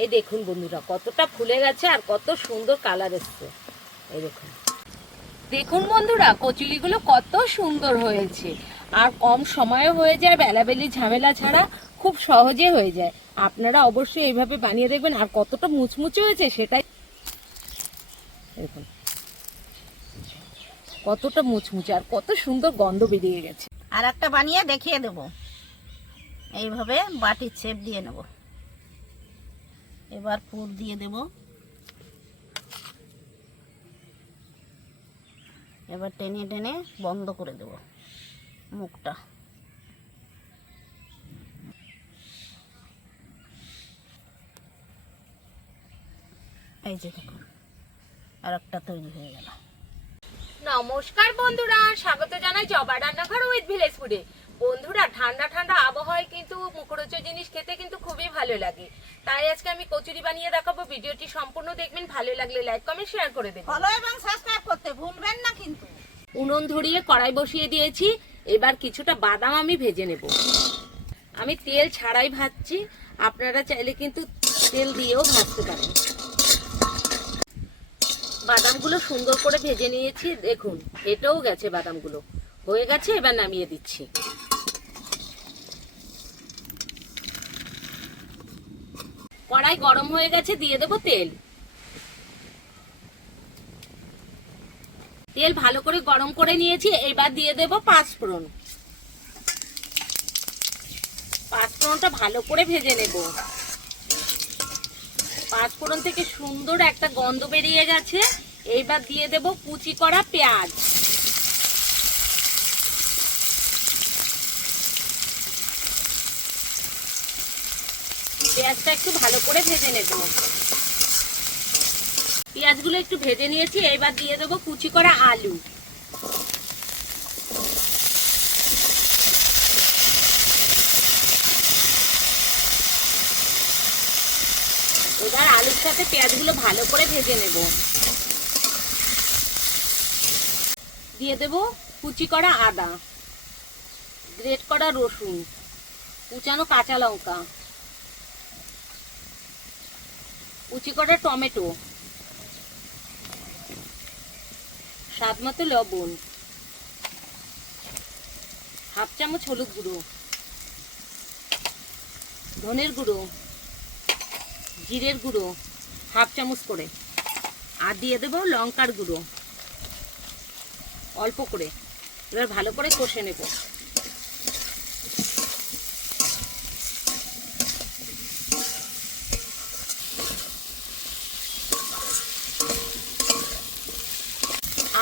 এই দেখুন বন্ধুরা কতটা ফুলে গেছে আর কত সুন্দর কালার এসছে। এই দেখুন দেখুন বন্ধুরা কচুরিগুলো কত সুন্দর হয়েছে আর কম সময়ে হয়ে যায়, বেলাবেলি ঝামেলা ছাড়া খুব সহজে হয়ে যায়। আপনারা অবশ্যই এইভাবে বানিয়ে দেখবেন। আর কতটা মুচমুচে হয়েছে সেটাই দেখুন, কতটা মুচমুচে আর কত সুন্দর গন্ধ বেরিয়ে গেছে। আর একটা বানিয়ে দেখিয়ে দেব। এইভাবে বাটির শেপ দিয়ে নেব। এবার পুর দিয়ে দেব। এবার টেনে টেনে বন্ধ করে দেব মুখটা। এই যে দেখুন আর একটা তৈরি হয়ে গেল। নমস্কার বন্ধুরা, স্বাগত জানাই জবা রান্নাঘর উইথ ভিলেজ ফুডে। বন্ধুরা ঠান্ডা ঠান্ডা আবহাওয়ায় কিন্তু মুখরোচক জিনিস খেতে কিন্তু খুবই ভালো লাগে। তাই আজকে আমি কচুরি বানিয়ে দেখাবো। ভিডিওটি সম্পূর্ণ দেখবেন, ভালো লাগলে লাইক কমেন্ট শেয়ার করে দেবেন। ফলো এবং সাবস্ক্রাইব করতে ভুলবেন না কিন্তু। উনুন ধরিয়ে কড়াই বসিয়ে দিয়েছি। এবার কিছুটা বাদাম আমি ভেজে নেব। আমি তেল ছাড়াই ভাজছি, আপনারা চাইলে কিন্তু তেল দিয়েও ভাজতে পারেন। বাদামগুলো সুন্দর করে ভেজে নিয়েছি। দেখুন এটাও গেছে, বাদামগুলো হয়ে গেছে। এবার নামিয়ে দিচ্ছি। কড়াই গরম হয়ে গেছে, দিয়ে দেব তেল। তেল ভালো করে গরম করে নিয়েছি। এবার দিয়ে দেব পাঁচফোড়ন। পাঁচফোড়নটা ভালো করে ভেজে নেব। পাঁচফোড়ন থেকে সুন্দর একটা গন্ধ বেরিয়ে গেছে। এইবার দিয়ে দেব কুচি করা পেঁয়াজ। পেঁয়াজটা একটু ভালো করে ভেজে নেব। পেঁয়াজগুলো একটু ভেজে নিয়েছি। এবার দিয়ে দেব কুচি করা আলু। এবার আলুর সাথে পেঁয়াজগুলো ভালো করে ভেজে নেব। দিয়ে দেব কুচি করা আদা, গ্রেট করা রসুন, কুচানো কাঁচা লঙ্কা, কুচি করা টমেটো, স্বাদ মতো লবণ, হাফ চামচ হলুদ গুঁড়ো, ধনের গুঁড়ো, জিরের গুঁড়ো হাফ চামচ করে, আর দিয়ে দেবো লঙ্কার গুঁড়ো অল্প করে। এবার ভালো করে কষে নেব।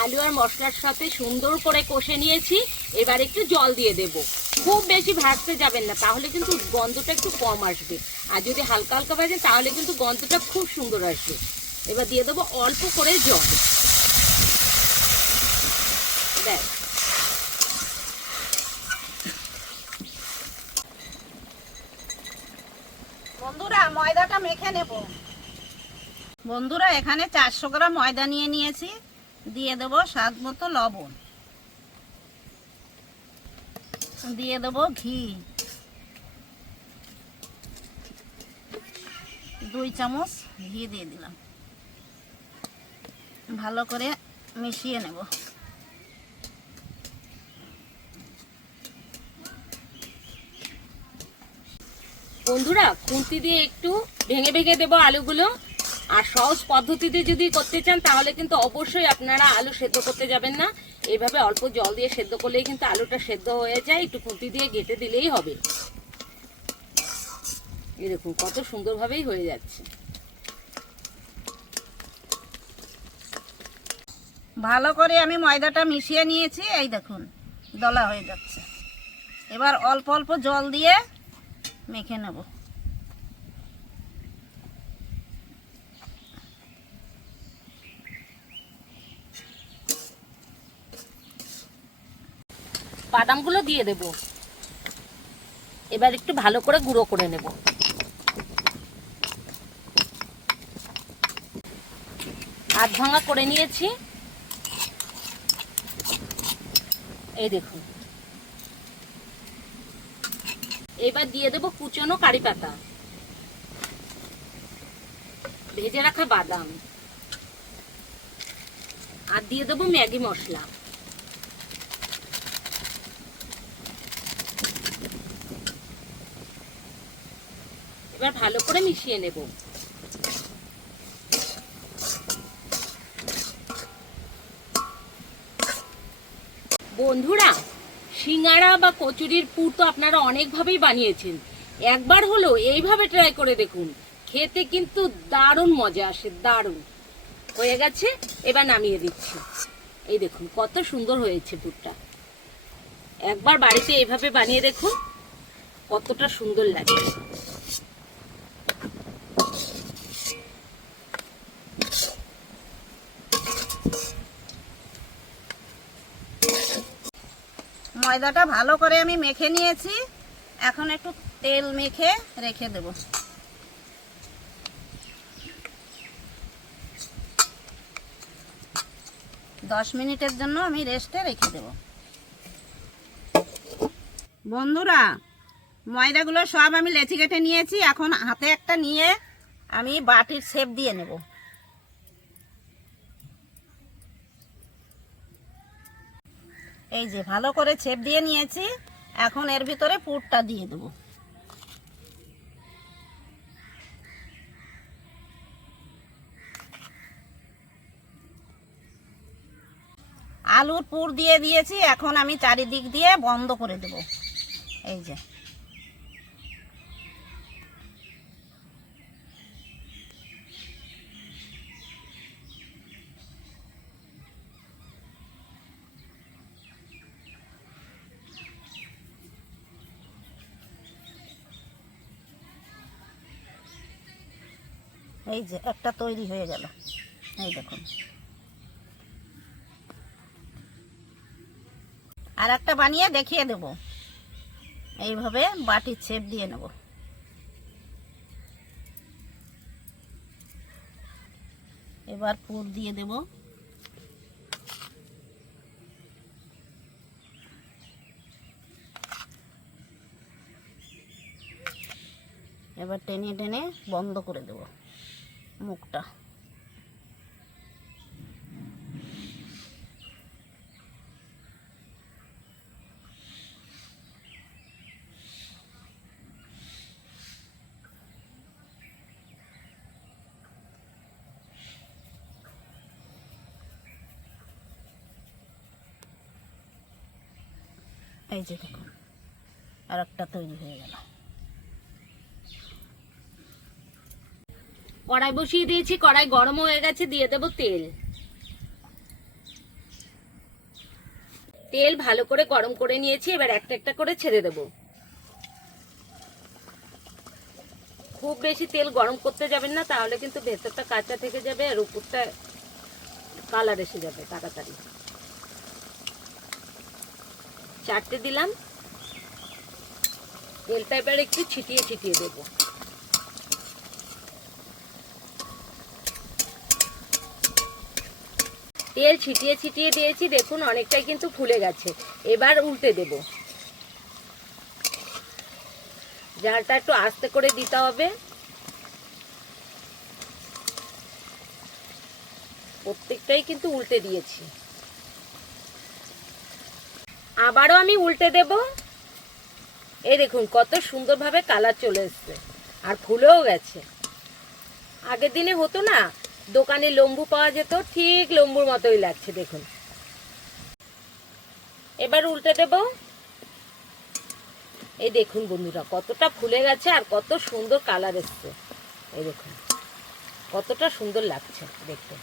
আলু আর মশলার সাথে সুন্দর করে কষে নিয়েছি। এবার একটু জল দিয়ে দেব। খুব বেশি ভাজতে যাবেন না, তাহলে কিন্তু গন্ধটা একটু কম আসবে। আর যদি হালকা হালকা ভাজেন তাহলে কিন্তু গন্ধটা খুব সুন্দর আসবে। এবার দিয়ে দেবো অল্প করে জল। ব্যাস। বন্ধুরা ময়দাটা মেখে নেব। বন্ধুরা এখানে 400 গ্রাম ময়দা নিয়ে নিয়েছি। দিয়ে দেব স্বাদ মতো লবণ, দিয়ে দেব ঘি 2 চামচ ঘি দিয়ে দিলাম। ভালো করে মিশিয়ে নেব। বন্ধুরা খুন্তি দিয়ে একটু ভেঙে ভেঙে দেবো আলুগুলো। আর সহজ পদ্ধতিতে যদি করতে চান তাহলে কিন্তু অবশ্যই আপনারা আলু সেদ্ধ করতে যাবেন না। এইভাবে অল্প জল দিয়ে সেদ্ধ করলেই কিন্তু আলুটা সেদ্ধ হয়ে যায়। একটু খুন্তি দিয়ে ঘেঁটে দিলেই হবে। এই দেখুন কত সুন্দরভাবেই হয়ে যাচ্ছে। ভালো করে আমি ময়দাটা মিশিয়ে নিয়েছি। এই দেখুন দলা হয়ে যাচ্ছে। এবার অল্প অল্প জল দিয়ে মেখে নেব। বাদামগুলো দিয়ে দেব। এবার একটু ভালো করে গুঁড়ো করে নেব। আধ ভাঙা করে নিয়েছি। এই দেখুন। এবার দিয়ে দেব কুচনো কারি পাতা। ভেজে রাখা বাদাম, আর দিয়ে দেবো ম্যাগি মশলা। এবার ভালো করে মিশিয়ে নেব। বন্ধুরা, সিঙ্গাড়া বা কচুরির পুর তো আপনারা অনেকভাবেই বানিয়েছেন, একবার হলো এইভাবে ট্রাই করে দেখুন, খেতে কিন্তু দারুণ মজা আসে, দারুণ। হয়ে গেছে, এবার নামিয়ে দিচ্ছি। এই দেখুন কত সুন্দর হয়েছে পুরটা। একবার বাড়িতে এইভাবে বানিয়ে দেখুন, কতটা সুন্দর লাগে। ময়দাটা ভালো করে আমি মেখে নিয়েছি, এখন একটু তেল মেখে রেখে দেব। দশ মিনিটের জন্য আমি রেস্টে রেখে দেব। বন্ধুরা, ময়দাগুলো সব আমি লেচি কেটে নিয়েছি, এখন হাতে একটা নিয়ে আমি বাটির শেপ দিয়ে নেব। এই যে ভালো করে শেপ দিয়ে নিয়েছি, এখন এর ভিতরে পুরটা দিয়ে দেব। আলুর পুর দিয়ে দিয়েছি, এখন আমি চারিদিক দিয়ে বন্ধ করে দেব। এই যে এই যে একটা তৈরি হয়ে গেল, এই দেখুন। আর একটা বানিয়ে দেখিয়ে দেব। এইভাবে বাটির শেপ দিয়ে নেব। এবার পুর দিয়ে দেব। এবার টেনে টেনে বন্ধ করে দেব মুখটা। এই যে দেখুন, আর একটা তৈরি হয়ে গেল। কড়াই বসিয়ে দিয়েছি, কড়াই গরম হয়ে গেছে, দিয়ে দেব তেল। তেল ভালো করে গরম করে নিয়েছি, এবার একটা একটা করে ছেড়ে দেব। খুব বেশি তেল গরম করতে যাবেন না, তাহলে কিন্তু ভেতরটা কাঁচা থেকে যাবে আর উপরটা কালার এসে যাবে তাড়াতাড়ি। চারটে দিলাম, তেলটা এবার একটু ছিটিয়ে ছিটিয়ে দেব। তেল ছিটিয়ে ছিটিয়ে দিয়েছি, দেখুন অনেকটাই কিন্তু ফুলে গেছে। এবার উল্টে দেব। জালটা একটু আস্তে করে দিতে হবে। প্রত্যেকটাই কিন্তু উল্টে দিয়েছি, আবারও আমি উল্টে দেব। এই দেখুন কত সুন্দরভাবে কালার চলে এসছে, আর ফুলেও গেছে। আগের দিনে হতো না, দোকানে লম্বু পাওয়া যেত, ঠিক লম্বুর মতোই লাগছে দেখুন। এবার উল্টে দেব। এই দেখুন বন্ধুরা, কতটা ফুলে গেছে আর কত সুন্দর কালার এসছে। এই দেখুন কতটা সুন্দর লাগছে দেখতে।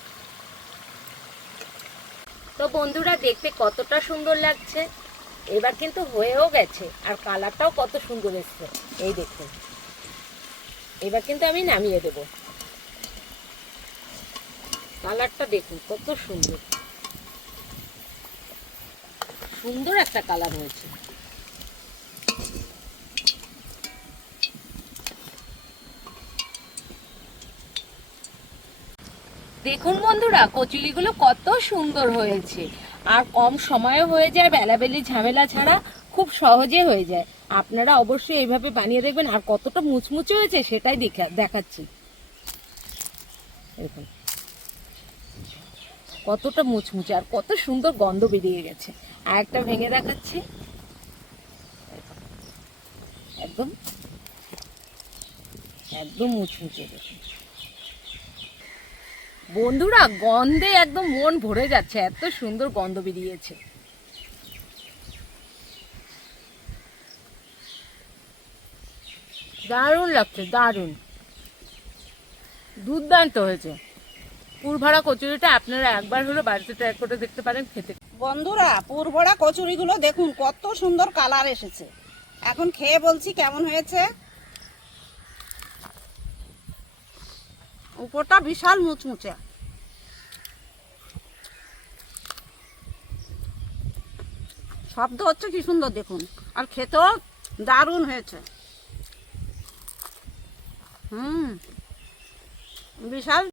তো বন্ধুরা, দেখতে কতটা সুন্দর লাগছে। এবার কিন্তু হয়েও গেছে, আর কালারটাও কত সুন্দর এসছে। এই দেখুন, এবার কিন্তু আমি নামিয়ে দেব। কালারটা দেখুন কত সুন্দর, সুন্দর একটা কালার হয়েছে। দেখুন বন্ধুরা, কচুরিগুলো কত সুন্দর হয়েছে, আর কম সময়ে হয়ে যায়, বেলাবেলি ঝামেলা ছাড়া খুব সহজে হয়ে যায়। আপনারা অবশ্যই এইভাবে বানিয়ে দেখবেন। আর কতটা মুচমুচে হয়েছে সেটাই দেখাচ্ছি। দেখুন কতটা মুচমুচে আর কত সুন্দর গন্ধ বেরিয়ে গেছে। আর একটা ভেঙে দেখাচ্ছি, একদম একদম মুচমুচে। দেখুন বন্ধুরা, গন্ধে একদম মন ভরে যাচ্ছে, এত সুন্দর গন্ধ বেরিয়েছে। দারুণ লাগছে, দারুণ, দুর্দান্ত হয়েছে। পুরভরা কচুরিটা আপনারা একবার হলো বাড়িতে ট্রাই করে দেখতে পারেন, খেতে। বন্ধুরা, পুরভরা কচুরিগুলো দেখুন কত সুন্দর কালার এসেছে। এখন খেয়ে বলছি কেমন হয়েছে। উপরটা বিশাল মুচমুচে, শব্দ হচ্ছে কি সুন্দর দেখুন, আর খেতেও দারুণ হয়েছে। বিশাল